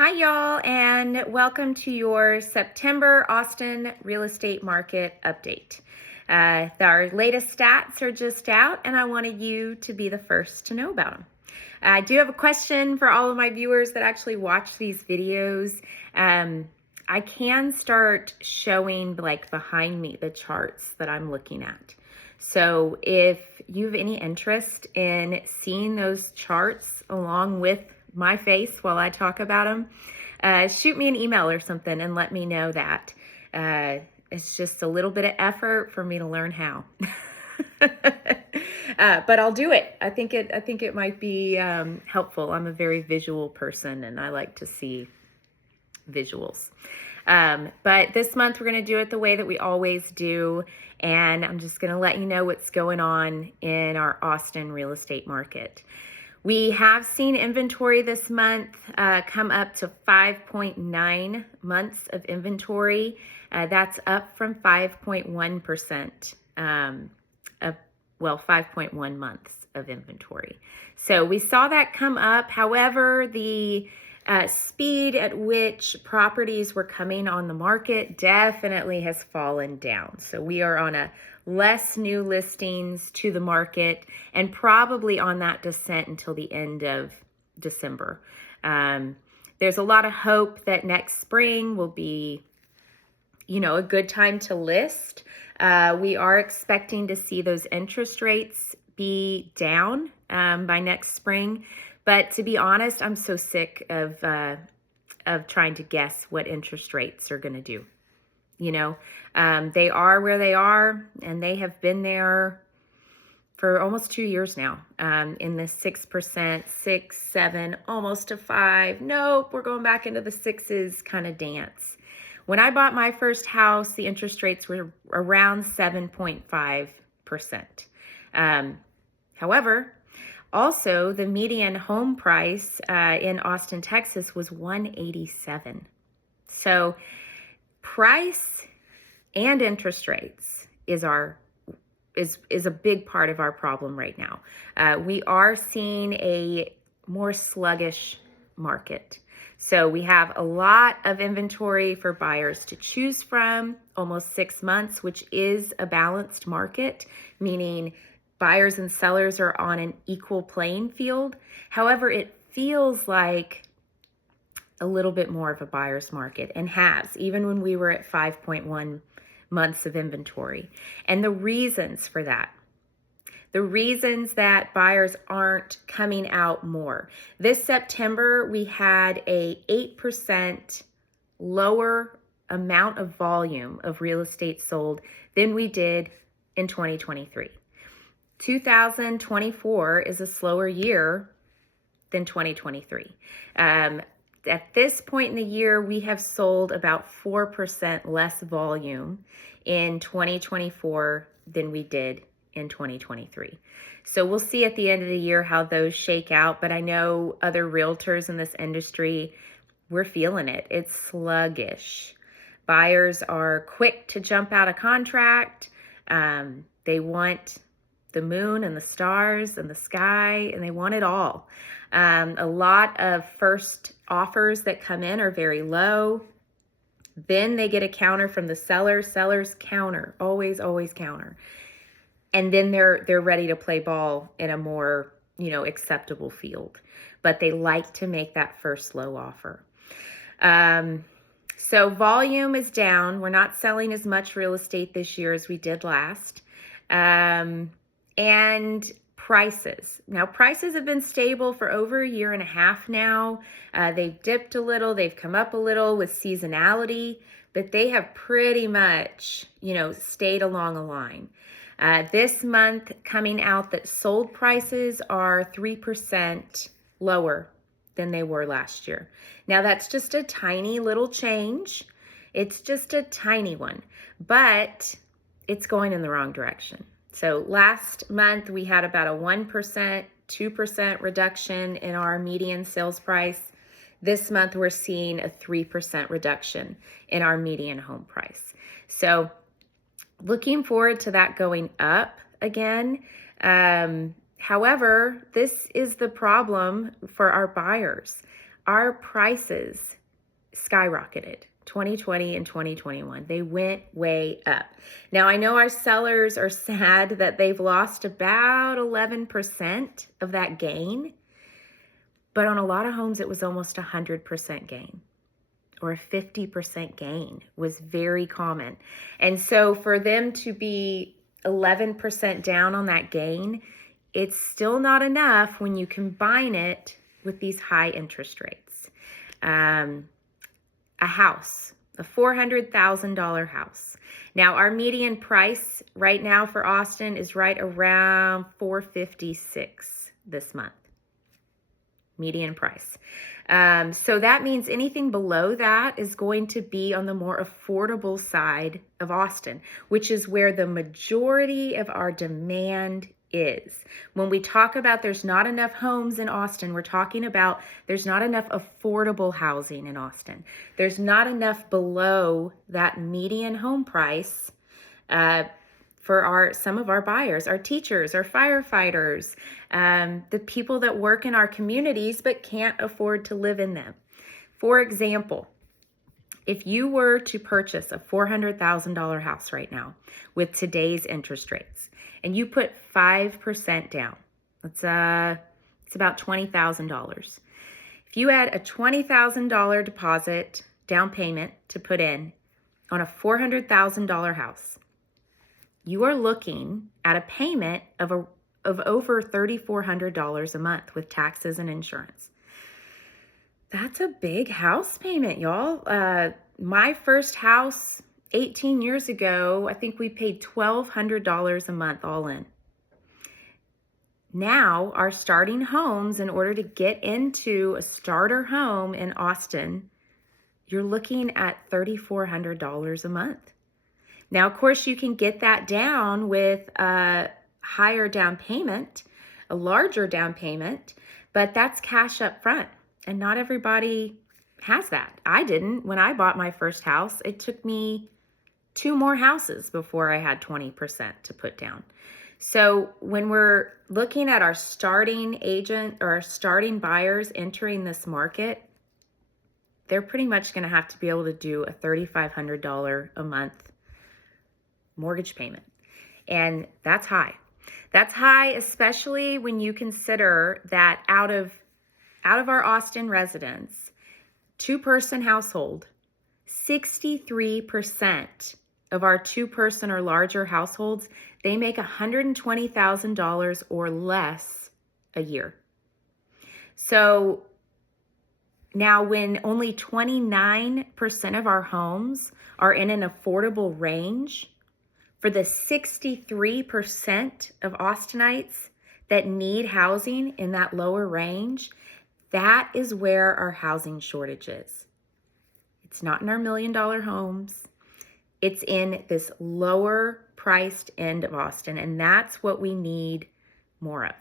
Hi, y'all, and welcome to your September Austin real estate market update. Our latest stats are just out, and I wanted you to be the first to know about them. I do have a question for all of my viewers that actually watch these videos. I can start showing behind me the charts that I'm looking at. So if you have any interest in seeing those charts along with my face while I talk about them, shoot me an email or something and let me know that. It's just a little bit of effort for me to learn how. But I'll do it. I think it might be helpful. I'm a very visual person and I like to see visuals. But this month we're going to do it the way that we always do. And I'm just going to let you know what's going on in our Austin real estate market. We have seen inventory this month come up to 5.9 months of inventory. That's up from 5.1%, 5.1 months of inventory. So we saw that come up. However, the speed at which properties were coming on the market definitely has fallen down. So we are on a less new listings to the market and probably on that descent until the end of December. There's a lot of hope that next spring will be, a good time to list. We are expecting to see those interest rates be down by next spring. But to be honest, I'm so sick of trying to guess what interest rates are going to do. They are where they are, and they have been there for almost 2 years now, in the 6%, 6, 7, almost to 5. Nope, we're going back into the sixes kind of dance. When I bought my first house, the interest rates were around 7.5%. However, also, the median home price in Austin, Texas was $187. So price and interest rates is a big part of our problem right now. We are seeing a more sluggish market. So we have a lot of inventory for buyers to choose from, almost 6 months, which is a balanced market, meaning buyers and sellers are on an equal playing field. However, it feels like a little bit more of a buyer's market, and has, even when we were at 5.1 months of inventory. And the reasons for that, the reasons that buyers aren't coming out more. This September, we had a 8% lower amount of volume of real estate sold than we did in 2023. 2024 is a slower year than 2023. At this point in the year, we have sold about 4% less volume in 2024 than we did in 2023. So we'll see at the end of the year how those shake out. But I know other realtors in this industry, we're feeling it. It's sluggish. Buyers are quick to jump out of contract. They want the moon and the stars and the sky, and they want it all. A lot of first offers that come in are very low. Then they get a counter from the seller. Sellers counter, always counter. And then they're ready to play ball in a more, acceptable field. But they like to make that first low offer. So volume is down. We're not selling as much real estate this year as we did last. And prices. Now, prices have been stable for over 1.5 years now. They've dipped a little. They've come up a little with seasonality, but they have pretty much, stayed along a line. This month coming out that sold prices are 3% lower than they were last year. Now, that's just a tiny little change. It's just a tiny one, but it's going in the wrong direction. So last month we had about a 1%, 2% reduction in our median sales price. This month we're seeing a 3% reduction in our median home price. So looking forward to that going up again. However, this is the problem for our buyers. our prices skyrocketed 2020 and 2021. They went way up. Now, I know our sellers are sad that they've lost about 11% of that gain, but on a lot of homes, it was almost 100% gain, or a 50% gain was very common. And so for them to be 11% down on that gain, it's still not enough when you combine it with these high interest rates. A house, a $400,000 house. Now, our median price right now for Austin is right around $456 this month. Median price. So that means anything below that is going to be on the more affordable side of Austin, which is where the majority of our demand is. When we talk about there's not enough homes in Austin, we're talking about there's not enough affordable housing in Austin. There's not enough below that median home price for some of our buyers, our teachers, our firefighters, the people that work in our communities but can't afford to live in them. For example, if you were to purchase a $400,000 house right now with today's interest rates, and you put 5% down, it's about $20,000. If you add a $20,000 deposit down payment to put in on a $400,000 house, you are looking at a payment of over $3,400 a month with taxes and insurance. That's a big house payment, y'all. My first house 18 years ago, I think we paid $1,200 a month all in. Now, our starting homes, in order to get into a starter home in Austin, you're looking at $3,400 a month. Now, of course, you can get that down with a higher down payment, a larger down payment, but that's cash up front. And not everybody has that. I didn't. When I bought my first house, it took me 2 more houses before I had 20% to put down. So when we're looking at our starting agent or our starting buyers entering this market, they're pretty much going to have to be able to do a $3,500 a month mortgage payment. And that's high. That's high, especially when you consider that out of our Austin residents, 2-person household, 63% of our 2-person or larger households, they make $120,000 or less a year. So now when only 29% of our homes are in an affordable range, for the 63% of Austinites that need housing in that lower range, that is where our housing shortage is. It's not in our $1 million homes. It's in this lower priced end of Austin, and that's what we need more of.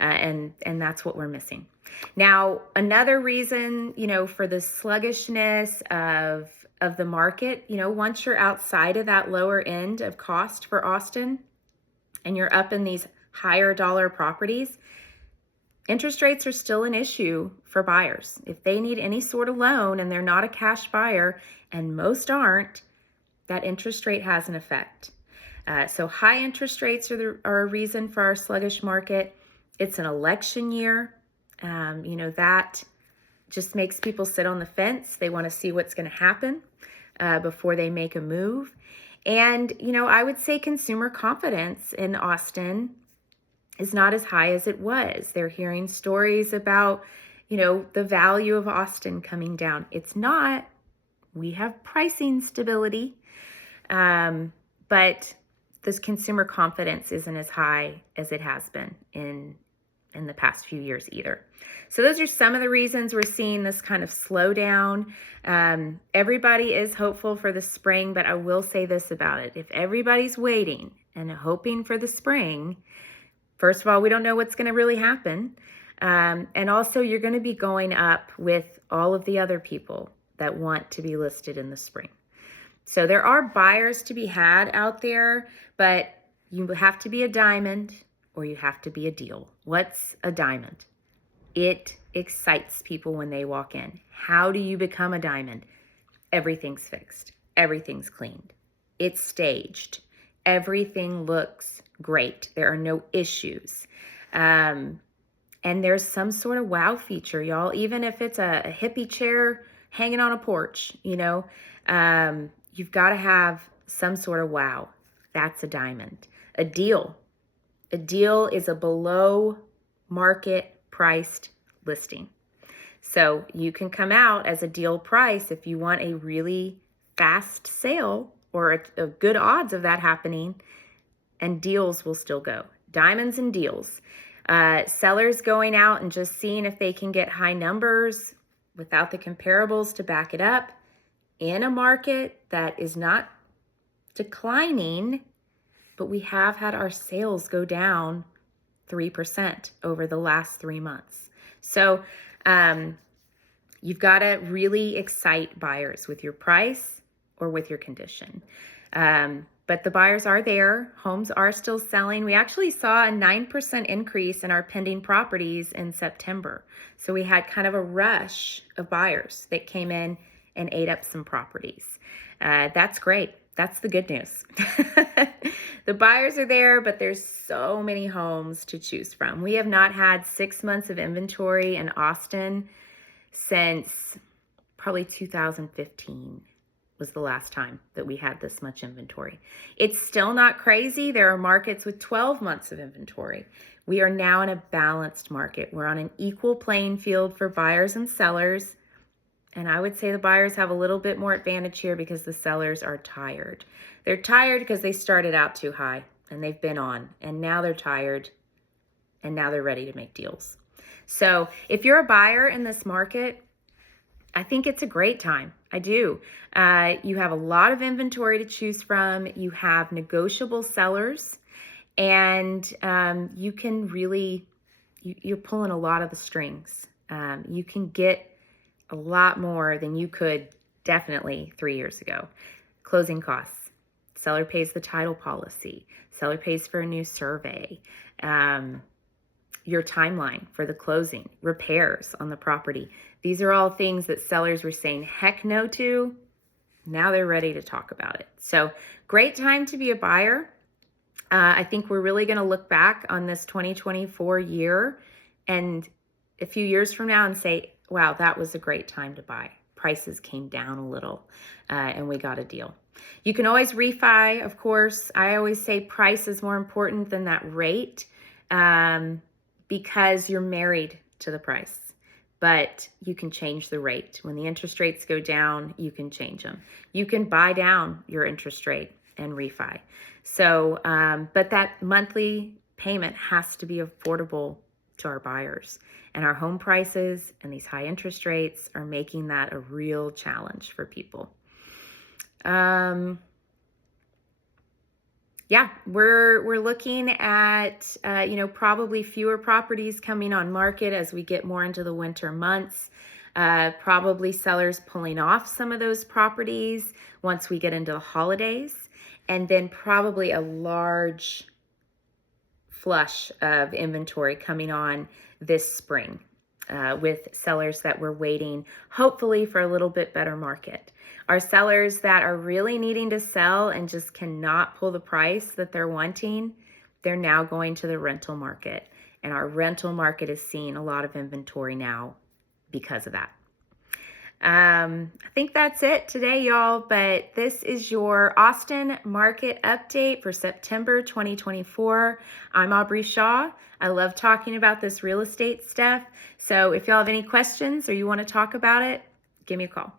And that's what we're missing. Now, another reason, for the sluggishness of the market, once you're outside of that lower end of cost for Austin and you're up in these higher dollar properties, interest rates are still an issue for buyers. If they need any sort of loan and they're not a cash buyer, and most aren't, that interest rate has an effect. So high interest rates are a reason for our sluggish market. It's an election year. That just makes people sit on the fence. They want to see what's going to happen before they make a move. And, I would say consumer confidence in Austin is not as high as it was. They're hearing stories about, the value of Austin coming down. It's not. We have pricing stability, but this consumer confidence isn't as high as it has been in the past few years either. So those are some of the reasons we're seeing this kind of slowdown. Everybody is hopeful for the spring, but I will say this about it. If everybody's waiting and hoping for the spring, first of all, we don't know what's going to really happen. And also, you're going to be going up with all of the other people that want to be listed in the spring. So there are buyers to be had out there, but you have to be a diamond or you have to be a deal. What's a diamond? It excites people when they walk in. How do you become a diamond? Everything's fixed. Everything's cleaned. It's staged. Everything looks great. There are no issues. And there's some sort of wow feature, y'all. Even if it's a hippie chair hanging on a porch, you've got to have some sort of wow. That's a diamond. A deal. A deal is a below market priced listing. So you can come out as a deal price if you want a really fast sale or a good odds of that happening, and deals will still go. Diamonds and deals. Sellers going out and just seeing if they can get high numbers without the comparables to back it up in a market that is not declining, but we have had our sales go down 3% over the last 3 months. So you've got to really excite buyers with your price or with your condition. But the buyers are there. Homes are still selling. We actually saw a 9% increase in our pending properties in September. So we had kind of a rush of buyers that came in and ate up some properties. That's great. That's the good news. The buyers are there, but there's so many homes to choose from. We have not had 6 months of inventory in Austin since probably 2015 was the last time that we had this much inventory. It's still not crazy. There are markets with 12 months of inventory. We are now in a balanced market. We're on an equal playing field for buyers and sellers. And I would say the buyers have a little bit more advantage here because the sellers are tired. They're tired because they started out too high and they've been on, and now they're tired and now they're ready to make deals. So if you're a buyer in this market, I think it's a great time. I do. You have a lot of inventory to choose from. You have negotiable sellers, and you can really, you're pulling a lot of the strings. You can get a lot more than you could definitely 3 years ago. Closing costs. Seller pays the title policy. Seller pays for a new survey. Your timeline for the closing, repairs on the property. These are all things that sellers were saying heck no to. Now they're ready to talk about it. So great time to be a buyer. I think we're really going to look back on this 2024 year and a few years from now and say, wow, that was a great time to buy. Prices came down a little and we got a deal. You can always refi, of course. I always say price is more important than that rate because you're married to the price. But you can change the rate. When the interest rates go down, you can change them. You can buy down your interest rate and refi. So, but that monthly payment has to be affordable to our buyers. And our home prices and these high interest rates are making that a real challenge for people. Yeah, we're looking at, probably fewer properties coming on market as we get more into the winter months. Probably sellers pulling off some of those properties once we get into the holidays. And then probably a large flush of inventory coming on this spring with sellers that were waiting, hopefully, for a little bit better market. Our sellers that are really needing to sell and just cannot pull the price that they're wanting, they're now going to the rental market. And our rental market is seeing a lot of inventory now because of that. I think that's it today, y'all, but this is your Austin market update for September 2024. I'm Aubrey Shaw. I love talking about this real estate stuff. So if y'all have any questions or you want to talk about it, give me a call.